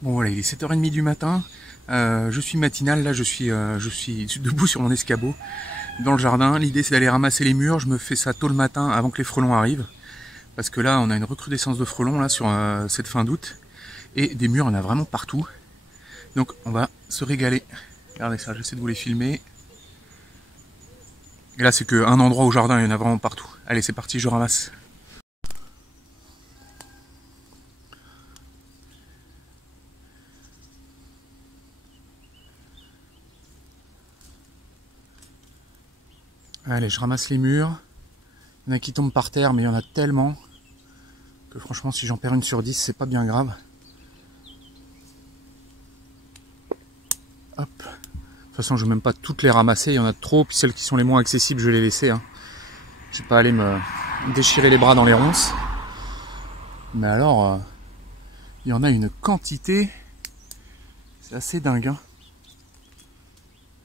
Bon voilà, il est 7h30 du matin, je suis matinal, là je suis debout sur mon escabeau dans le jardin. L'idée c'est d'aller ramasser les mûres, je me fais ça tôt le matin avant que les frelons arrivent. Parce que là on a une recrudescence de frelons là sur cette fin d'août. Et des mûres, on en a vraiment partout. Donc on va se régaler. Regardez ça, j'essaie de vous les filmer. Et là c'est qu'un endroit au jardin, il y en a vraiment partout. Allez c'est parti, je ramasse. Allez, je ramasse les mûres. Il y en a qui tombent par terre, mais il y en a tellement que franchement, si j'en perds une sur 10, c'est pas bien grave. Hop. De toute façon, je ne vais même pas toutes les ramasser, il y en a trop. Puis celles qui sont les moins accessibles, je vais les laisser. Hein. Je vais pas aller me déchirer les bras dans les ronces. Mais alors, il y en a une quantité. C'est assez dingue. Hein.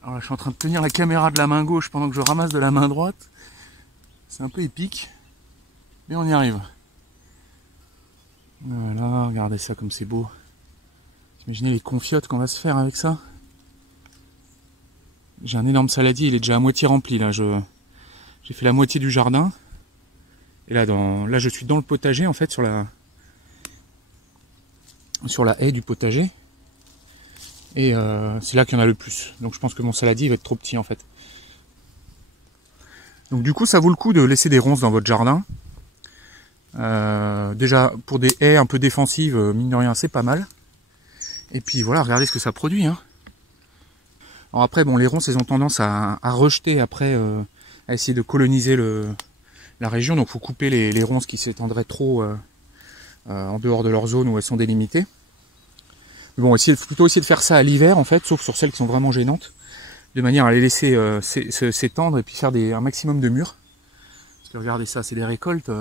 Alors là, je suis en train de tenir la caméra de la main gauche pendant que je ramasse de la main droite. C'est un peu épique, mais on y arrive. Voilà, regardez ça comme c'est beau. Imaginez les confiottes qu'on va se faire avec ça. J'ai un énorme saladier, il est déjà à moitié rempli là. J'ai fait la moitié du jardin. Et là, là je suis dans le potager en fait, sur la haie du potager. Et c'est là qu'il y en a le plus. Donc je pense que mon saladier il va être trop petit en fait. Donc du coup ça vaut le coup de laisser des ronces dans votre jardin. Déjà pour des haies un peu défensives, mine de rien c'est pas mal. Et puis voilà, regardez ce que ça produit. Hein. Alors après bon, les ronces elles ont tendance à rejeter après, à essayer de coloniser la région. Donc il faut couper les ronces qui s'étendraient trop en dehors de leur zone où elles sont délimitées. Mais bon, plutôt essayer de faire ça à l'hiver en fait, sauf sur celles qui sont vraiment gênantes, de manière à les laisser s'étendre et puis faire un maximum de mûres. Parce que regardez ça, c'est des récoltes, il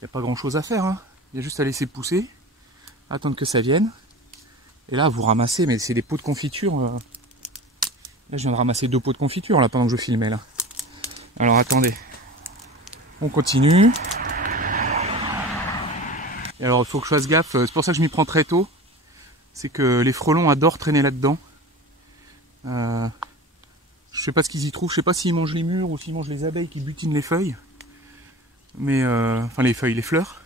n'y a pas grand chose à faire. Hein. Il y a juste à laisser pousser, attendre que ça vienne. Et là, vous ramassez, mais c'est des pots de confiture. Là, je viens de ramasser 2 pots de confiture là pendant que je filmais là. Alors attendez, on continue. Et alors il faut que je fasse gaffe, c'est pour ça que je m'y prends très tôt. C'est que les frelons adorent traîner là-dedans. Je sais pas ce qu'ils y trouvent, je sais pas s'ils mangent les mûres ou s'ils mangent les abeilles qui butinent les feuilles. Mais enfin les feuilles, les fleurs.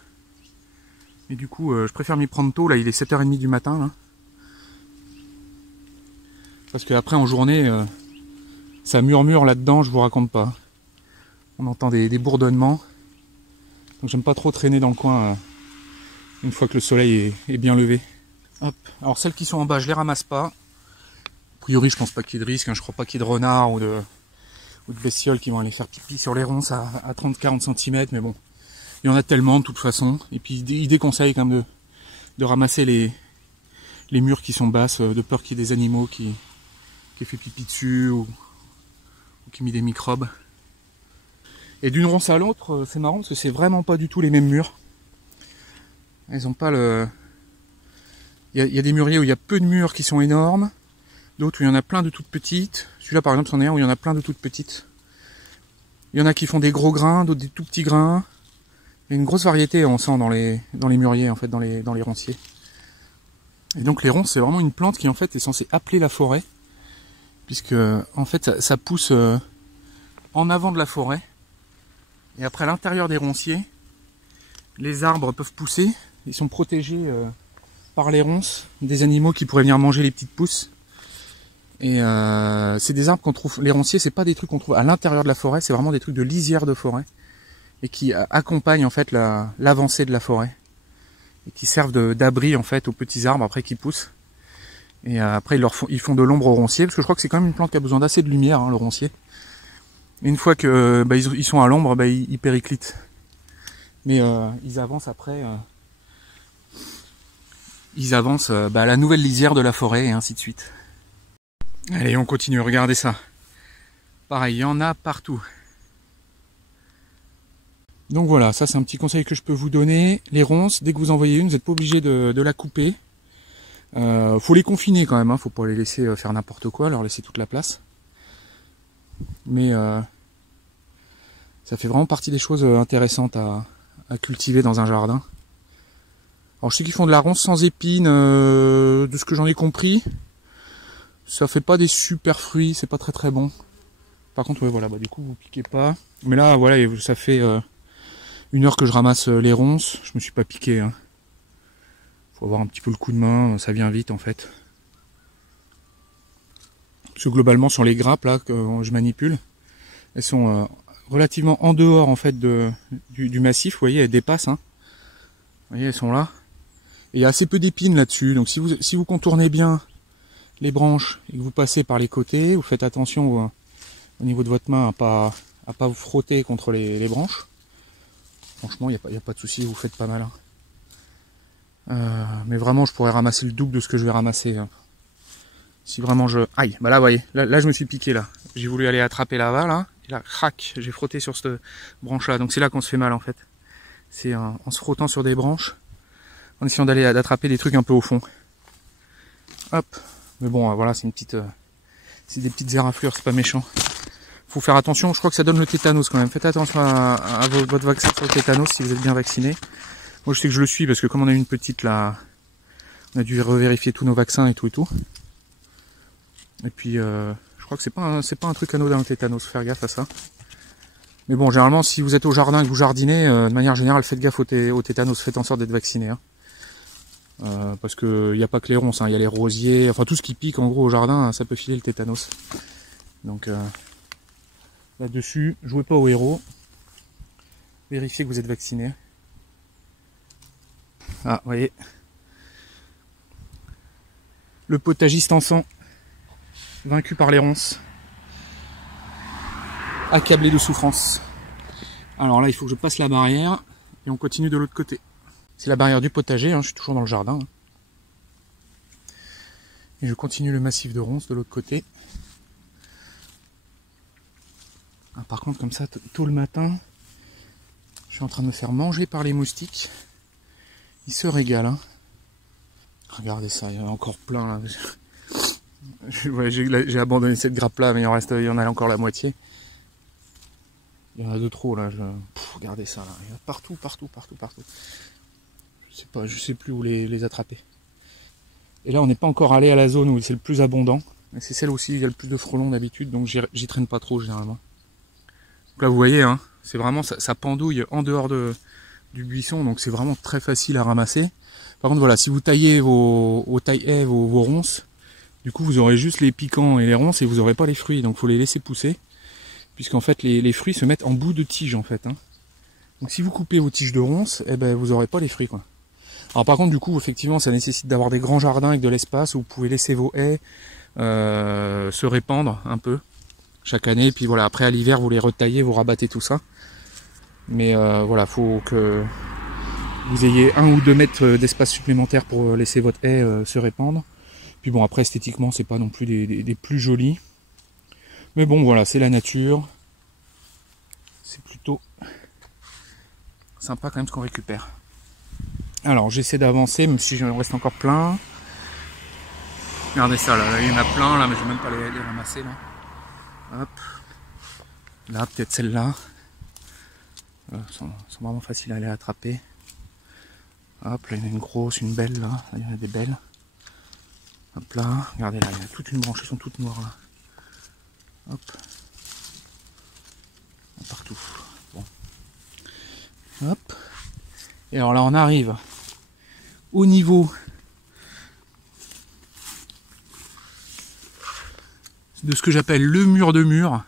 Et du coup, je préfère m'y prendre tôt, là il est 7h30 du matin. Là. Parce qu'après en journée, ça murmure là-dedans, je vous raconte pas. On entend des bourdonnements. Donc j'aime pas trop traîner dans le coin une fois que le soleil est bien levé. Hop. Alors celles qui sont en bas, je les ramasse pas. A priori, je pense pas qu'il y ait de risque. Hein. Je crois pas qu'il y ait de renards ou de bestioles qui vont aller faire pipi sur les ronces à 30-40 cm. Mais bon, il y en a tellement de toute façon. Et puis il déconseille quand même de ramasser les murs qui sont basses, de peur qu'il y ait des animaux qui aient fait pipi dessus ou qui aient mis des microbes. Et d'une ronce à l'autre, c'est marrant parce que c'est vraiment pas du tout les mêmes murs. Elles ont pas le... Il y a des mûriers où il y a peu de mûres qui sont énormes, d'autres où il y en a plein de toutes petites. Celui-là par exemple c'en est un où il y en a plein de toutes petites. Il y en a qui font des gros grains, d'autres des tout petits grains. Il y a une grosse variété on sent dans les mûriers en fait, dans les ronciers. Et donc les ronces c'est vraiment une plante qui en fait est censée appeler la forêt, puisque en fait ça pousse en avant de la forêt. Et après à l'intérieur des ronciers, les arbres peuvent pousser, ils sont protégés par les ronces des animaux qui pourraient venir manger les petites pousses. Et c'est des arbres qu'on trouve, les ronciers c'est pas des trucs qu'on trouve à l'intérieur de la forêt, c'est vraiment des trucs de lisière de forêt et qui accompagnent en fait l'avancée de la forêt et qui servent d'abri en fait aux petits arbres après qui poussent. Et après ils font de l'ombre aux ronciers, parce que je crois que c'est quand même une plante qui a besoin d'assez de lumière, hein, le roncier. Et une fois que ils sont à l'ombre, ils périclitent. Mais ils avancent après. Ils avancent à la nouvelle lisière de la forêt et ainsi de suite. Allez, on continue, regardez ça. Pareil, il y en a partout. Donc voilà, ça c'est un petit conseil que je peux vous donner. Les ronces, dès que vous en voyez une, vous n'êtes pas obligé de la couper. Faut les confiner quand même, hein, faut pas les laisser faire n'importe quoi, leur laisser toute la place. Mais ça fait vraiment partie des choses intéressantes à cultiver dans un jardin. Alors je sais qu'ils font de la ronce sans épines, de ce que j'en ai compris. Ça fait pas des super fruits, c'est pas très très bon. Par contre, ouais, voilà, bah, du coup vous piquez pas. Mais là, voilà, ça fait 1 heure que je ramasse les ronces. Je me suis pas piqué. Hein. Faut avoir un petit peu le coup de main, ça vient vite en fait. Parce que globalement sur les grappes là que je manipule, elles sont relativement en dehors en fait du massif. Vous voyez, elles dépassent. Hein. Vous voyez, elles sont là. Et il y a assez peu d'épines là-dessus. Donc si vous contournez bien les branches et que vous passez par les côtés, vous faites attention au niveau de votre main à pas vous frotter contre les branches. Franchement, il n'y a pas de souci, vous faites pas mal. Hein. Mais vraiment, je pourrais ramasser le double de ce que je vais ramasser. Hein. Si vraiment je... Aïe, bah là, vous voyez, là je me suis piqué là. J'ai voulu aller attraper là-bas, là. Et là, crac, j'ai frotté sur cette branche-là. Donc c'est là qu'on se fait mal en fait. C'est en se frottant sur des branches, en essayant d'aller d'attraper des trucs un peu au fond. Hop. Mais bon, voilà, c'est c'est des petites éraflures, c'est pas méchant. Faut faire attention, je crois que ça donne le tétanos quand même. Faites attention à votre vaccin sur le tétanos si vous êtes bien vacciné. Moi je sais que je le suis parce que comme on a eu une petite là, on a dû revérifier tous nos vaccins et tout. Et puis je crois que c'est pas un truc anodin le tétanos, faire gaffe à ça. Mais bon, généralement si vous êtes au jardin et que vous jardinez, de manière générale faites gaffe au tétanos, faites en sorte d'être vacciné. Hein. Parce que il n'y a pas que les ronces, hein, il y a les rosiers, enfin tout ce qui pique en gros au jardin, ça peut filer le tétanos. Donc là-dessus, jouez pas au héros. Vérifiez que vous êtes vacciné. Ah, vous voyez. Le potagiste en sang, vaincu par les ronces, accablé de souffrance. Alors là, il faut que je passe la barrière et on continue de l'autre côté. C'est la barrière du potager, hein, je suis toujours dans le jardin. Hein. Et je continue le massif de ronces de l'autre côté. Ah, par contre, comme ça, tôt le matin, je suis en train de me faire manger par les moustiques. Ils se régalent. Hein. Regardez ça, il y en a encore plein là. J'ai abandonné cette grappe là, mais il y en a encore la moitié. Il y en a de trop là. Regardez ça là, il y en a partout. Je sais plus où les attraper. Et là, on n'est pas encore allé à la zone où c'est le plus abondant. Mais c'est celle aussi où il y a le plus de frelons d'habitude, donc j'y traîne pas trop généralement. Donc là, vous voyez, hein, c'est vraiment ça pendouille en dehors du buisson, donc c'est vraiment très facile à ramasser. Par contre, voilà, si vous taillez vos ronces, du coup, vous aurez juste les piquants et les ronces et vous n'aurez pas les fruits. Donc, il faut les laisser pousser, puisqu'en fait, les fruits se mettent en bout de tige, en fait. Hein. Donc, si vous coupez vos tiges de ronces, eh ben, vous n'aurez pas les fruits, quoi. Alors, par contre, du coup, effectivement, ça nécessite d'avoir des grands jardins avec de l'espace où vous pouvez laisser vos haies se répandre un peu chaque année. Puis voilà, après à l'hiver, vous les retaillez, vous rabattez tout ça. Mais voilà, faut que vous ayez 1 ou 2 mètres d'espace supplémentaire pour laisser votre haie se répandre. Puis bon, après esthétiquement, c'est pas non plus des plus jolis. Mais bon, voilà, c'est la nature. C'est plutôt sympa quand même ce qu'on récupère. Alors, j'essaie d'avancer, même si j'en reste encore plein. Regardez ça, là, il y en a plein, là, mais je vais même pas les ramasser, là. Hop. Là, peut-être celle-là. Sont vraiment faciles à aller attraper. Hop, là il y en a une grosse, une belle là, il y en a des belles. Hop là, regardez là, il y a toute une branche, elles sont toutes noires là. Hop. Partout. Bon. Hop. Et alors là on arrive au niveau de ce que j'appelle le mur de mur,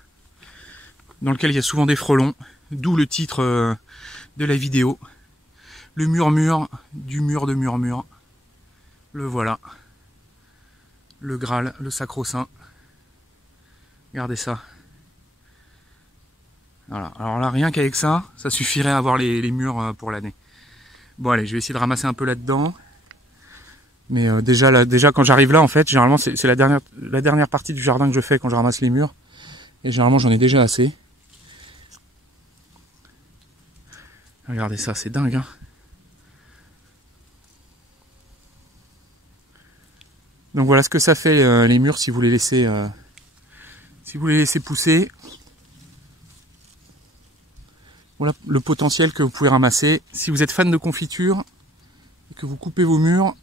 dans lequel il y a souvent des frelons, d'où le titre de la vidéo. Le murmure du mur de murmure. Le voilà. Le Graal, le sacro-saint. Regardez ça. Voilà. Alors là, rien qu'avec ça, ça suffirait à avoir les murs pour l'année. Bon allez, je vais essayer de ramasser un peu là-dedans. Mais déjà quand j'arrive là, en fait, généralement c'est la dernière partie du jardin que je fais quand je ramasse les murs. Et généralement j'en ai déjà assez. Regardez ça, c'est dingue, hein. Donc voilà ce que ça fait les murs si vous les laissez pousser. Voilà le potentiel que vous pouvez ramasser. Si vous êtes fan de confiture, et que vous coupez vos murs,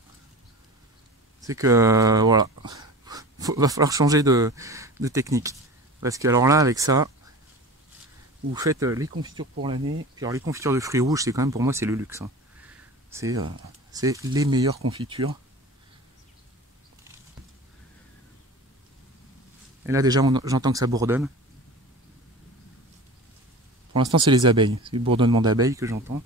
c'est que voilà, va falloir changer de technique. Parce que alors là, avec ça, vous faites les confitures pour l'année. Puis alors les confitures de fruits rouges, c'est quand même pour moi c'est le luxe. Hein. C'est les meilleures confitures. Et là déjà j'entends que ça bourdonne. Pour l'instant c'est les abeilles, c'est le bourdonnement d'abeilles que j'entends.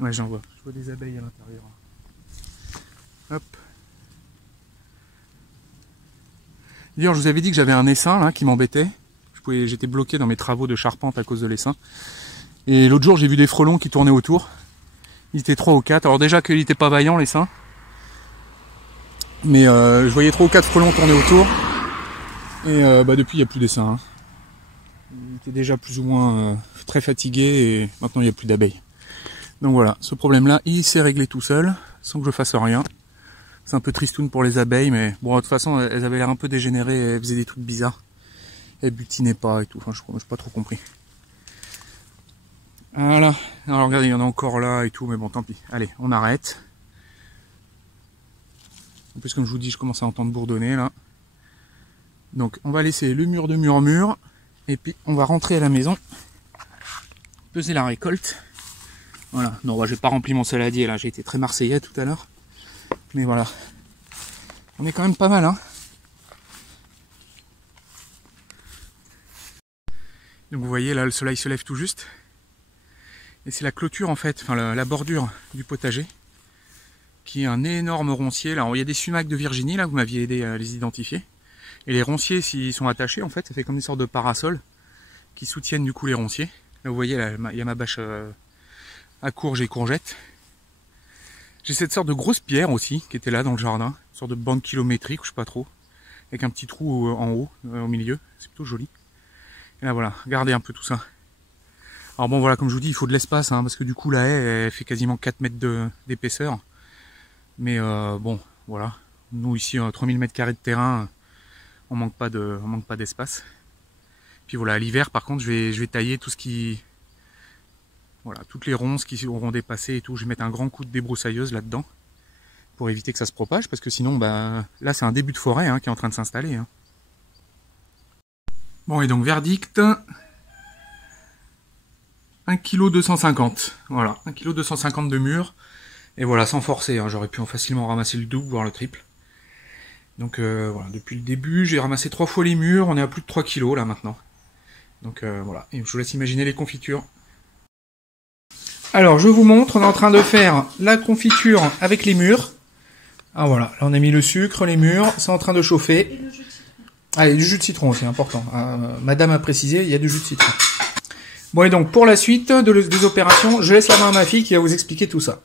Ouais, j'en vois. Je vois des abeilles à l'intérieur. Hop. D'ailleurs, je vous avais dit que j'avais un essaim là qui m'embêtait. J'étais bloqué dans mes travaux de charpente à cause de l'essaim. Et l'autre jour, j'ai vu des frelons qui tournaient autour. Ils étaient 3 ou 4. Alors déjà qu'il n'était pas vaillant l'essaim. Mais je voyais 3 ou 4 frelons tourner autour. Et depuis, il n'y a plus d'essaim. Hein. Il était déjà plus ou moins très fatigué et maintenant, il n'y a plus d'abeilles. Donc voilà, ce problème-là, il s'est réglé tout seul, sans que je fasse rien. C'est un peu tristoun pour les abeilles, mais bon, de toute façon, elles avaient l'air un peu dégénérées, elles faisaient des trucs bizarres. Elles butinaient pas et tout, enfin, je n'ai pas trop compris. Voilà, alors regardez, il y en a encore là et tout, mais bon, tant pis. Allez, on arrête. En plus, comme je vous dis, je commence à entendre bourdonner, là. Donc, on va laisser le mur de murmure, et puis on va rentrer à la maison, peser la récolte. Voilà, non, bah, j'ai pas rempli mon saladier là, j'ai été très marseillais tout à l'heure. Mais voilà, on est quand même pas mal, hein. Donc vous voyez là, le soleil se lève tout juste. Et c'est la clôture en fait, enfin la bordure du potager, qui est un énorme roncier. Là, il y a des sumacs de Virginie là, vous m'aviez aidé à les identifier. Et les ronciers, s'ils sont attachés en fait, ça fait comme des sortes de parasols qui soutiennent du coup les ronciers. Là vous voyez, là, il y a ma bâche à courges et courgettes. J'ai cette sorte de grosse pierre aussi qui était là dans le jardin, une sorte de bande kilométrique, je sais pas trop, avec un petit trou en haut, au milieu, c'est plutôt joli. Et là voilà, regardez un peu tout ça. Alors bon voilà, comme je vous dis, il faut de l'espace, hein, parce que du coup la haie elle fait quasiment 4 mètres d'épaisseur. Mais bon, voilà, nous ici 3000 m² de terrain, on manque pas d'espace. Puis voilà, à l'hiver par contre je vais tailler tout ce qui... Voilà, toutes les ronces qui auront dépassé et tout, je vais mettre un grand coup de débroussailleuse là-dedans pour éviter que ça se propage, parce que sinon, bah, là c'est un début de forêt hein, qui est en train de s'installer. Hein. Bon, et donc verdict, 1,250 kg. Voilà, 1,250 kg de mûres. Et voilà, sans forcer, hein, j'aurais pu en facilement ramasser le double, voire le triple. Donc voilà, depuis le début, j'ai ramassé 3 fois les mûres, on est à plus de 3 kg là maintenant. Donc voilà, et je vous laisse imaginer les confitures. Alors, je vous montre, on est en train de faire la confiture avec les mûres. Ah voilà, là on a mis le sucre, les mûres, c'est en train de chauffer. Et le jus de citron. Ah, et du jus de citron, c'est important. Madame a précisé, il y a du jus de citron. Bon, et donc pour la suite des opérations, je laisse la main à ma fille qui va vous expliquer tout ça.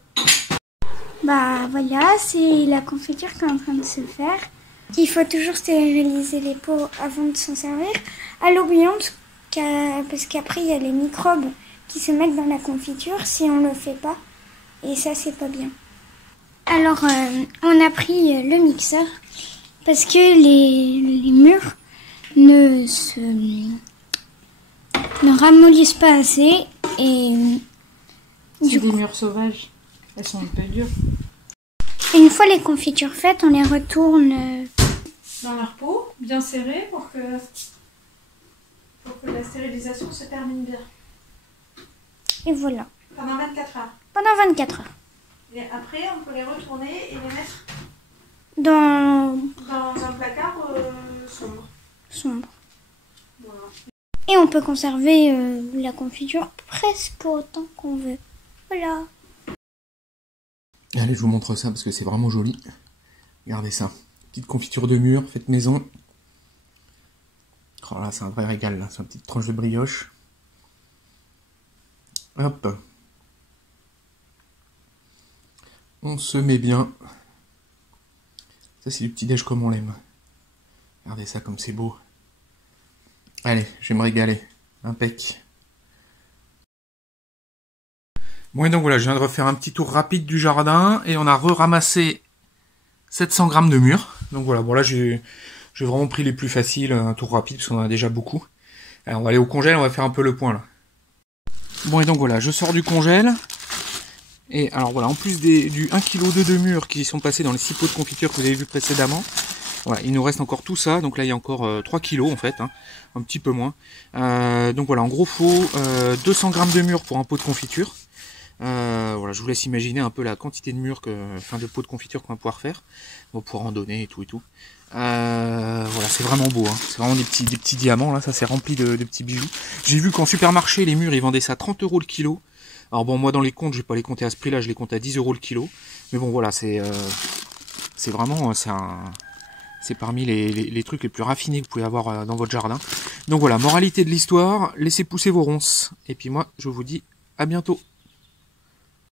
Bah voilà, c'est la confiture qui est en train de se faire. Il faut toujours stériliser les pots avant de s'en servir. À l'eau bouillante, parce qu'après il y a les microbes qui se mettent dans la confiture si on ne le fait pas. Et ça, c'est pas bien. Alors, on a pris le mixeur parce que les mûres ne ramollissent pas assez. Et c'est des mûres sauvages. Elles sont un peu dures. Une fois les confitures faites, on les retourne dans leur pot, bien serrées pour que la stérilisation se termine bien. Et voilà. Pendant 24 heures. Pendant 24 heures. Et après, on peut les retourner et les mettre dans un placard sombre. Voilà. Et on peut conserver la confiture presque autant qu'on veut. Voilà. Allez, je vous montre ça parce que c'est vraiment joli. Regardez ça. Petite confiture de mûre, faite maison. Oh là, c'est un vrai régal, là. C'est une petite tranche de brioche. Hop. On se met bien. Ça, c'est du petit déj comme on l'aime. Regardez ça comme c'est beau. Allez, je vais me régaler. Impec. Bon, et donc voilà, je viens de refaire un petit tour rapide du jardin et on a ramassé 700 grammes de mûres. Donc voilà, bon là je J'ai vraiment pris les plus faciles, un tour rapide, parce qu'on en a déjà beaucoup. Alors on va aller au congèle, on va faire un peu le point là. Bon et donc voilà, je sors du congèle. Et alors voilà, en plus du 1,2 kg de mûres qui sont passés dans les 6 pots de confiture que vous avez vu précédemment, voilà, il nous reste encore tout ça. Donc là il y a encore 3 kg en fait, hein, un petit peu moins. Donc voilà, en gros faut 200 g de mûres pour un pot de confiture. Voilà, je vous laisse imaginer un peu la quantité de mûres, de pots de confiture qu'on va pouvoir faire. On va pouvoir en donner et tout et tout. Voilà, c'est vraiment beau, hein. C'est vraiment des petits diamants là, ça c'est rempli de petits bijoux. J'ai vu qu'en supermarché les mûres ils vendaient ça 30 € le kilo. Alors bon, moi dans les comptes je vais pas les compter à ce prix là, je les compte à 10 € le kilo. Mais bon voilà, c'est vraiment c'est parmi les trucs les plus raffinés que vous pouvez avoir dans votre jardin. Donc voilà, moralité de l'histoire, laissez pousser vos ronces. Et puis moi je vous dis à bientôt.